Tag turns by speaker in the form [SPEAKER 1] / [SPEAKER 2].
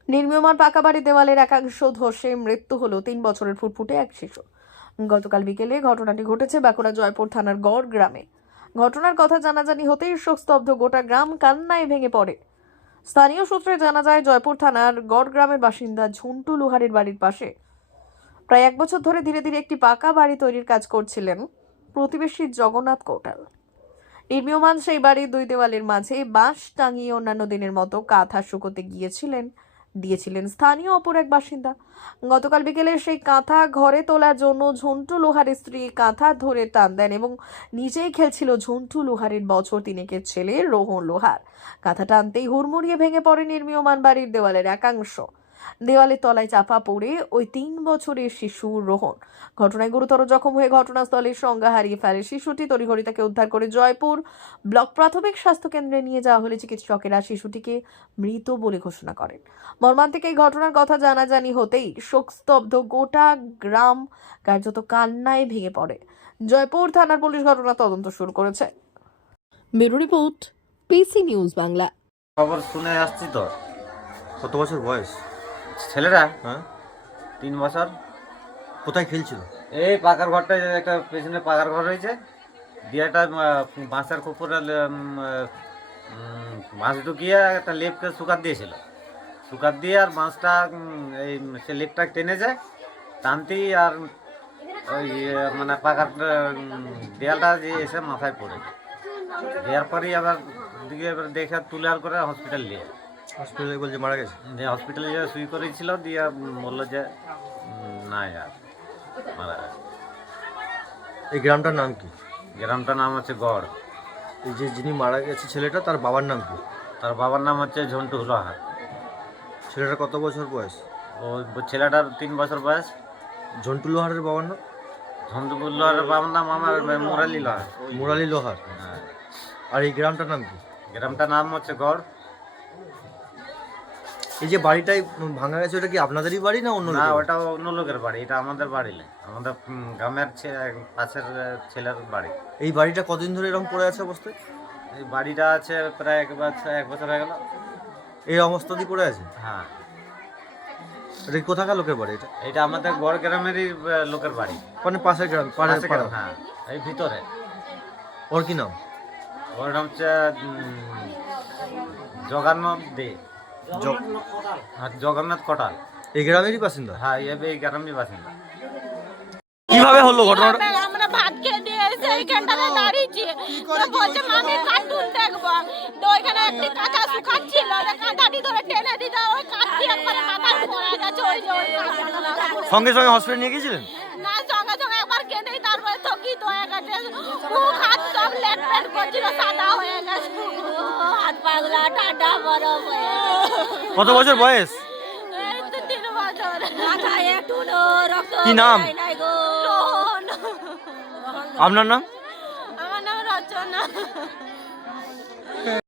[SPEAKER 1] নির্মীয়মান পাকা বাড়ি দেওয়ালের একাংশ ধসে মৃত্যু হলো 3 বছরের ফুটফুটে এক শিশু। গতকাল বিকেলে ঘটনাটি ঘটেছে বাঁকুড়া জয়পুর থানার গড় গ্রামে। ঘটনার কথা জানাজানি হতেই শোকস্তব্ধ গোটা গ্রাম কান্নায় ভেঙে পড়ে। স্থানীয় সূত্রে জানা যায়, জয়পুর থানার গড় গ্রামের বাসিন্দা ঝুন্টু লোহারের বাড়ির পাশে প্রায় 1 বছর ধরে ধীরে ধীরে একটি পাকা বাড়ি তৈরির কাজ করছিলেন প্রতিবেশী জগন্নাথ কৌটাল। নির্মীয়মান সেই বাড়ির 2 দেওয়ালের মাঝে বাঁশ টাঙিয়ে অন্যান্য দিনের মতো কাঁথা শুকোতে দিয়েছিলেন স্থানীয় অপর এক বাসিন্দা। গতকাল বিকেলে সেই কাঁথা ঘরে তোলার জন্য ঝন্টু লোহারের স্ত্রী কাঁথা ধরে টান দেন এবং নিজেই খেলছিল ঝন্টু লোহারের বছর 3-এর ছেলে রোহন লোহার। কাঁথা টানতেই হুড়মুড়িয়ে ভেঙে পড়ে নির্মীয়মান বাড়ির দেওয়ালের একাংশ। দেওয়ালের তলায় চাপা পড়ে ওই 3 বছরের শিশু রোহন। ঘটনায় গুরুতর জখম হয়ে ঘটনাস্থলে সংজ্ঞা হারিয়ে ফেলে শিশুটি। তড়িঘড়ি তাকে উদ্ধার করে জয়পুর ব্লক প্রাথমিক স্বাস্থ্য কেন্দ্রে নিয়ে যাওয়া হলে চিকিৎসকেরা শিশুটিকে মৃত বলে ঘোষণা করেন। মর্মান্তিক এই ঘটনার কথা জানাজানি হতেই শোকস্তব্ধ গোটা গ্রাম কার্যত কান্নায় ভেঙে পড়ে। জয়পুর থানার পুলিশ ঘটনা তদন্ত শুরু করেছে। Bureau report, PC news Bangla.
[SPEAKER 2] খবর শুনে আসছি তো।
[SPEAKER 3] কত বছর বয়স
[SPEAKER 2] ছেলেরা
[SPEAKER 3] হ্যাঁ
[SPEAKER 2] 3 বছর।
[SPEAKER 3] কোথায় খেলছিল?
[SPEAKER 2] এই পাকার ঘরটা, একটা পেছনে পাকার ঘর রয়েছে, দিয়ে একটা বাঁশের কুপুরে বাঁশ ঢুকিয়ে একটা লেপকে শুকাত দিয়েছিল। শুকাত দিয়ে আর বাঁশটা এই সে লেপটা টেনে যায়, টানতেই আর ওই মানে পাকার দেয়ালটা যে এসে মাথায় পড়ে দেওয়ার পরেই আবার দিকে এবার দেখে তুলে করে হসপিটাল নিয়ে
[SPEAKER 3] হসপিটালে বলছে মারা গেছে।
[SPEAKER 2] দিয়ে হসপিটালে যে সুই করেছিল, দিয়ে বললো যে না আর মারা গেছে।
[SPEAKER 3] এই গ্রামটার নাম কি?
[SPEAKER 2] গ্রামটার নাম হচ্ছে গড়।
[SPEAKER 3] এই যে যিনি মারা গেছে ছেলেটা, তার বাবার নাম কি?
[SPEAKER 2] তার বাবার নাম হচ্ছে ঝন্টু লোহার।
[SPEAKER 3] ছেলেটার কত বছর বয়স?
[SPEAKER 2] ও ছেলেটার 3 বছর বয়স।
[SPEAKER 3] ঝন্টু লোহারের বাবার নাম?
[SPEAKER 2] ঝন্টু লোহারের বাবার নাম আমার মুরালি লোহার।
[SPEAKER 3] মুরালি লোহার।
[SPEAKER 2] হ্যাঁ।
[SPEAKER 3] আর এই গ্রামটার নাম কি?
[SPEAKER 2] গ্রামটার নাম হচ্ছে গড়।
[SPEAKER 3] এই যে বাড়িটাই ভাঙা গেছে, ওটা কি আপনাদেরই বাড়ি না অন্য
[SPEAKER 2] না,
[SPEAKER 3] লোকের?
[SPEAKER 2] ওটা অন্য লোকের বাড়ি, এটা আমাদের বাড়ি নেই, আমাদের গ্রামের পাশের ছেলের বাড়ি।
[SPEAKER 3] এই বাড়িটা কতদিন ধরে এরকম পড়ে আছে অবস্থায়?
[SPEAKER 2] এই বাড়িটা আছে প্রায় 1 বছর হয়ে গেল।
[SPEAKER 3] এই অবস্থাতেই পড়ে আছে?
[SPEAKER 2] হ্যাঁ।
[SPEAKER 3] এটা কি কোথাকার লোকের বাড়ি এটা?
[SPEAKER 2] এটা আমাদের গড় গ্রামেরই লোকের বাড়ি।
[SPEAKER 3] মানে পাশের গ্রাম,
[SPEAKER 2] পাশের
[SPEAKER 3] পাড়া।
[SPEAKER 2] গ্রাম, হ্যাঁ, এই ভিতরে।
[SPEAKER 3] ওর কি নাম?
[SPEAKER 2] ওর নাম হচ্ছে জগন্নাথ দে। জগন্নাথ কটাল।
[SPEAKER 3] এই গ্রামেরই বাসিন্দা?
[SPEAKER 2] হ্যাঁ, এই গ্রামেরই বাসিন্দা।
[SPEAKER 3] কিভাবে হলো ঘটনাটা?
[SPEAKER 4] আমরা ভাত খেয়ে দিয়ে এসে এইখানটাতে দাঁড়িয়েছি, তো বলছে মামি কার্টুন দেখবো। তো ওইখানে একটি কাঁথা শুকাচ্ছিল, কাঁথাটি ধরে টেনে দিতে ওই কাঁথটি একবারে মাথায় পড়ে যাচ্ছে। ওই যে ওই কাঁথাটা
[SPEAKER 3] সঙ্গে সঙ্গে হসপিটাল নিয়ে গেছিলেন?
[SPEAKER 4] না, সঙ্গে সঙ্গে একবার কেঁদেই তারপরে থকিত হয়ে গেছে। মুখ হাত সব লেট পেট করছিল, সাদা হয়ে গেছে, হাত পাগলা ঠান্ডা বরফ হয়ে গেছে।
[SPEAKER 3] কত বছর বয়স?
[SPEAKER 4] এই তো 3 বছর। মাথায় একটু রক্ত
[SPEAKER 3] কি নাম?
[SPEAKER 4] নাই গো। রোহন।
[SPEAKER 3] আপনার নাম?